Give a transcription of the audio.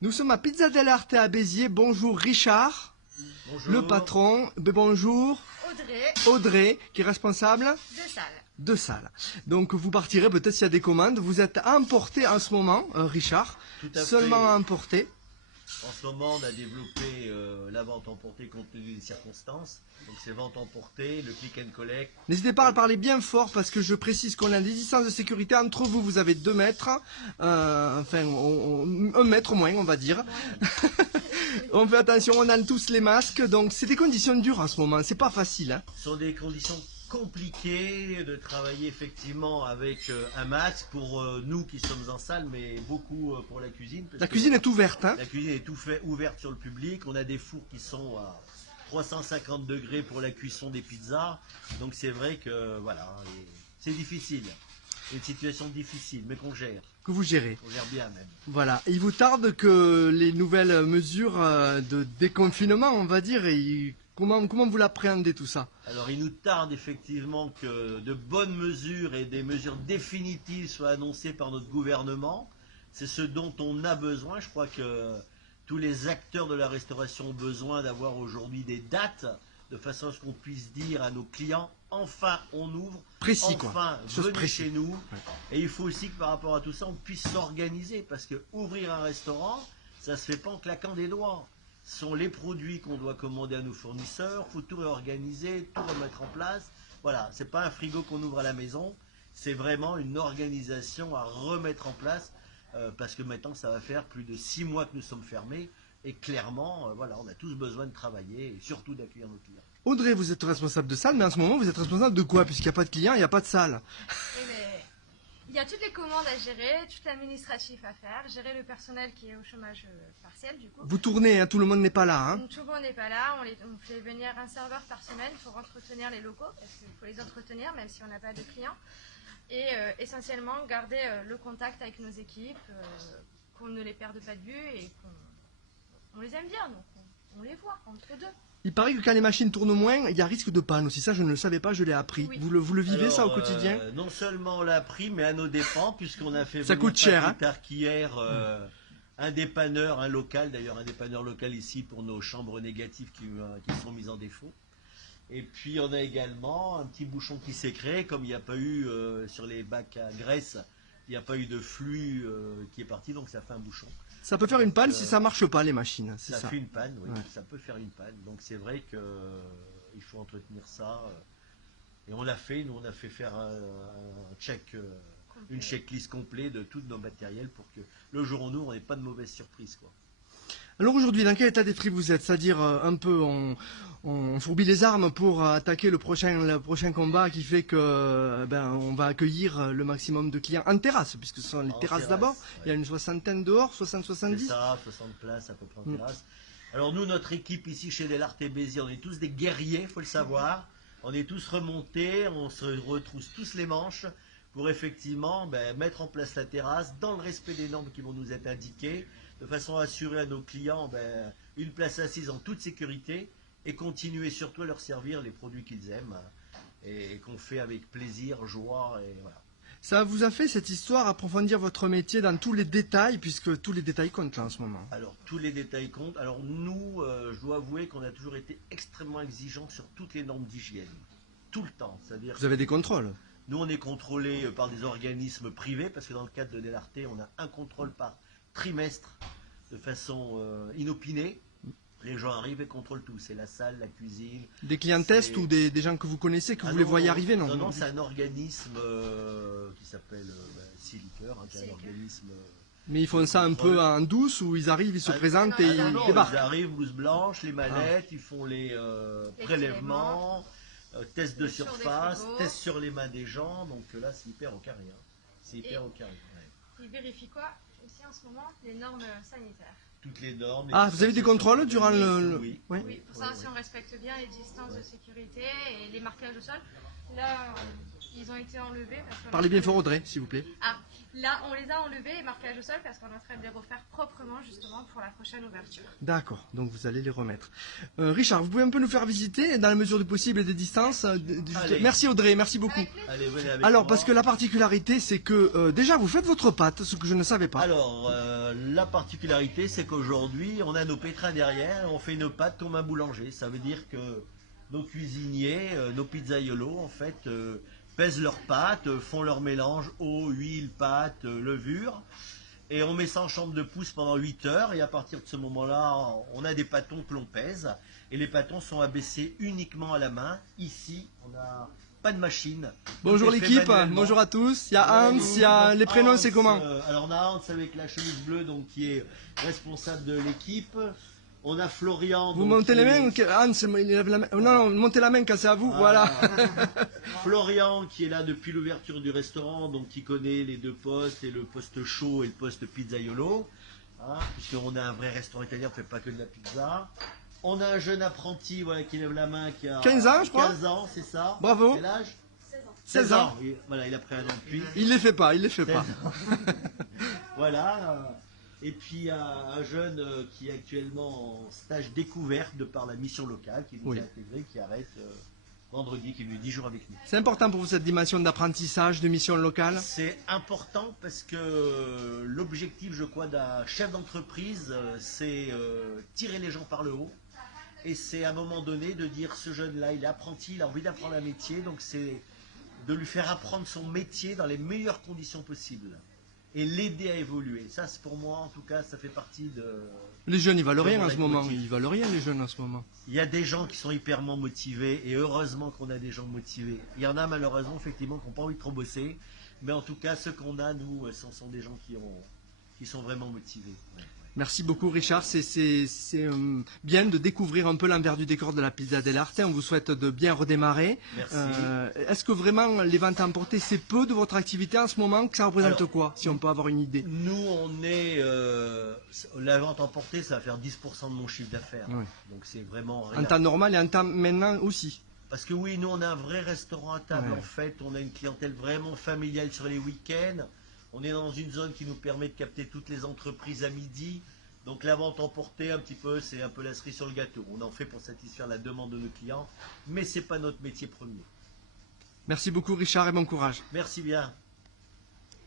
Nous sommes à Pizza dell'Arte à Béziers. Bonjour Richard, Bonjour. le patron. Bonjour Audrey, qui est responsable de salle. Donc vous partirez peut-être s'il y a des commandes. Vous êtes à emporter en ce moment, Richard. Tout à Seulement fait. à emporter. En ce moment, on a développé la vente emportée compte tenu des circonstances. Donc c'est vente emportée, le click and collect. N'hésitez pas à parler bien fort parce que je précise qu'on a des distances de sécurité. Entre vous, vous avez 2 mètres. Enfin, 1 mètre au moins, on va dire. On fait attention, on a tous les masques. Donc c'est des conditions dures en ce moment. C'est pas facile. Hein. Ce sont des conditions compliquées de travailler effectivement avec un masque pour nous qui sommes en salle, mais beaucoup pour la cuisine. Parce La que cuisine est ouverte. Hein. La cuisine est tout fait ouverte sur le public. On a des fours qui sont à 350 degrés pour la cuisson des pizzas. Donc c'est vrai que voilà, c'est difficile. Une situation difficile, mais qu'on gère. Que vous gérez. On gère bien même. Voilà. Et il vous tarde que les nouvelles mesures de déconfinement, on va dire, comment vous l'appréhendez tout ça? Alors il nous tarde effectivement que de bonnes mesures et des mesures définitives soient annoncées par notre gouvernement. C'est ce dont on a besoin. Je crois que tous les acteurs de la restauration ont besoin d'avoir aujourd'hui des dates de façon à ce qu'on puisse dire à nos clients enfin on ouvre, précis, enfin quoi. venez chez nous. Ouais. Et il faut aussi que par rapport à tout ça on puisse s'organiser parce que ouvrir un restaurant ça se fait pas en claquant des doigts. Ce sont les produits qu'on doit commander à nos fournisseurs, il faut tout réorganiser, tout remettre en place. Voilà, c'est pas un frigo qu'on ouvre à la maison, c'est vraiment une organisation à remettre en place parce que maintenant ça va faire plus de 6 mois que nous sommes fermés. Et clairement, voilà, on a tous besoin de travailler et surtout d'accueillir nos clients. Audrey, vous êtes responsable de salle, mais en ce moment, vous êtes responsable de quoi? Puisqu'il n'y a pas de clients, il n'y a pas de salle. Il y a toutes les commandes à gérer, tout l'administratif à faire, gérer le personnel qui est au chômage partiel du coup. Vous tournez, hein, tout le monde n'est pas là. Hein. Tout le monde n'est pas là, on fait venir un serveur par semaine pour entretenir les locaux, parce qu'il faut les entretenir même si on n'a pas de clients. Et essentiellement garder le contact avec nos équipes, qu'on ne les perde pas de vue et qu'on les aime bien, donc on les voit entre deux. Il paraît que quand les machines tournent moins, il y a risque de panne aussi. Ça, je ne le savais pas, je l'ai appris. Oui. Vous le vivez. Alors, ça au quotidien? Non seulement on l'a appris, mais à nos dépens, puisqu'on a fait ça coûte cher, plus tard qu'hier un dépanneur, un local, d'ailleurs un dépanneur local ici pour nos chambres négatives qui sont mises en défaut. Et puis on a également un petit bouchon qui s'est créé, comme il n'y a pas eu sur les bacs à graisse, il n'y a pas eu de flux qui est parti, donc ça fait un bouchon. Ça peut faire une panne si ça marche pas les machines. Ça fait une panne, oui. Ouais. Ça peut faire une panne. Donc c'est vrai que il faut entretenir ça. Et on l'a fait. Nous on a fait faire un check, une checklist complète de tous nos matériels pour que le jour où on ouvre, on n'ait pas de mauvaise surprise, quoi. Alors aujourd'hui, dans quel état d'esprit vous êtes? C'est-à-dire un peu, on fourbit les armes pour attaquer le prochain combat qui fait que on va accueillir le maximum de clients en terrasse, puisque ce sont les terrasses d'abord. Ouais. Il y a une 60aine dehors, 60-70. C'est ça, 60 places à peu près en terrasse. Alors nous, notre équipe ici chez dell'Arte et Béziers, on est tous des guerriers, il faut le savoir. On est tous remontés, on se retrousse tous les manches pour effectivement mettre en place la terrasse dans le respect des normes qui vont nous être indiquées, de façon à assurer à nos clients une place assise en toute sécurité et continuer surtout à leur servir les produits qu'ils aiment et qu'on fait avec plaisir, joie et voilà. Ça vous a fait cette histoire approfondir votre métier dans tous les détails, puisque tous les détails comptent là en ce moment? Alors tous les détails comptent. Alors nous, je dois avouer qu'on a toujours été extrêmement exigeants sur toutes les normes d'hygiène, tout le temps. C'est-à-dire vous avez des contrôles? Nous on est contrôlés par des organismes privés, parce que dans le cadre de dell'Arte, on a un contrôle par trimestre de façon inopinée. Les gens arrivent et contrôlent tout. C'est la salle, la cuisine. Des clients tests ou des gens que vous connaissez, que vous les voyez arriver, non? Non, c'est un organisme qui s'appelle Siliker, qui est un organisme... Mais ils font ça un peu en douce, où ils arrivent, ils se présentent et ils débarquent? Ils arrivent, blouse blanche, les manettes, ils font les prélèvements, tests de surface, tests sur les mains des gens. Donc là, c'est hyper au carré. Hein. C'est hyper au carré. Ouais. Ils vérifient quoi aussi en ce moment? Les normes sanitaires. Toutes les normes. Vous avez des contrôles durant le... Oui. Oui, pour ça, si on respecte bien les distances de sécurité et les marquages au sol. Là, Ils ont été enlevés. Parce qu'on Parlez est bien en train fort, de- Audrey, s'il vous plaît. Ah, là, on les a enlevés et marquage au sol parce qu'on est en train de les refaire proprement justement pour la prochaine ouverture. D'accord, donc vous allez les remettre. Richard, vous pouvez un peu nous faire visiter, dans la mesure du possible et des distances. Allez. Merci Audrey, merci beaucoup. Avec plaisir. Allez, venez avec Alors, moi. parce que la particularité, c'est que déjà, vous faites votre pâte, ce que je ne savais pas. Alors, la particularité, c'est qu'aujourd'hui, on a nos pétrins derrière et on fait nos pâtes comme un boulanger. Ça veut dire que nos cuisiniers, nos pizzaiolos, en fait, pèsent leurs pâtes, font leur mélange eau, huile, pâte, levure. Et on met ça en chambre de pousse pendant 8 heures. Et à partir de ce moment-là, on a des pâtons que l'on pèse. Et les pâtons sont abaissés uniquement à la main. Ici, on n'a pas de machine. Bonjour Tout est fait l'équipe, manuellement. bonjour à tous. Il y a Hans, il y a les prénoms, c'est comment? Alors on a Hans avec la chemise bleue, donc qui est responsable de l'équipe. On a Florian. Vous donc, montez les qui est- mains, Hans, il lève la main. Non, montez la main quand c'est à vous, voilà. Florian qui est là depuis l'ouverture du restaurant, donc qui connaît les deux postes, et le poste chaud et le poste pizzaiolo. Hein, puisqu'on a un vrai restaurant italien, on ne fait pas que de la pizza. On a un jeune apprenti voilà, qui lève la main, qui a 15 ans, je crois. 15 ans, c'est ça. Bravo. Quel âge 16 ans. Voilà, il a pris un an depuis. Il les fait pas, il les fait pas. Voilà. Et puis il y a un jeune qui est actuellement en stage découverte de par la mission locale, qui nous Oui. a intégré, qui arrête vendredi, qui est venu 10 jours avec nous. C'est important pour vous cette dimension d'apprentissage, de mission locale. C'est important parce que l'objectif, je crois, d'un chef d'entreprise, c'est tirer les gens par le haut. Et c'est à un moment donné de dire ce jeune-là, il est apprenti, il a envie d'apprendre un métier, donc c'est de lui faire apprendre son métier dans les meilleures conditions possibles et l'aider à évoluer. Ça, c'est pour moi, en tout cas, ça fait partie de... Les jeunes, ils valent rien en ce Comment moment. motive. Ils valent rien, les jeunes, en ce moment. Il y a des gens qui sont hyperment motivés et heureusement qu'on a des gens motivés. Il y en a malheureusement, effectivement, qui n'ont pas envie de trop bosser, mais en tout cas, ceux qu'on a, nous, ce sont des gens qui sont vraiment motivés. Ouais. Merci beaucoup Richard, c'est bien de découvrir un peu l'envers du décor de la Pizza dell'Arte. On vous souhaite de bien redémarrer. Merci. Est-ce que vraiment les ventes à emporter, c'est peu de votre activité en ce moment? Que ça représente Alors, quoi, si on peut avoir une idée? Nous, on est... la vente emportée, ça va faire 10% de mon chiffre d'affaires. Oui. Donc c'est vraiment En rien. temps normal et en temps maintenant aussi. Parce que oui, nous, on a un vrai restaurant à table, Ouais. en fait. On a une clientèle vraiment familiale sur les week-ends. On est dans une zone qui nous permet de capter toutes les entreprises à midi. Donc la vente emportée, un petit peu, c'est un peu la cerise sur le gâteau. On en fait pour satisfaire la demande de nos clients, mais c'est pas notre métier premier. Merci beaucoup Richard et bon courage. Merci bien.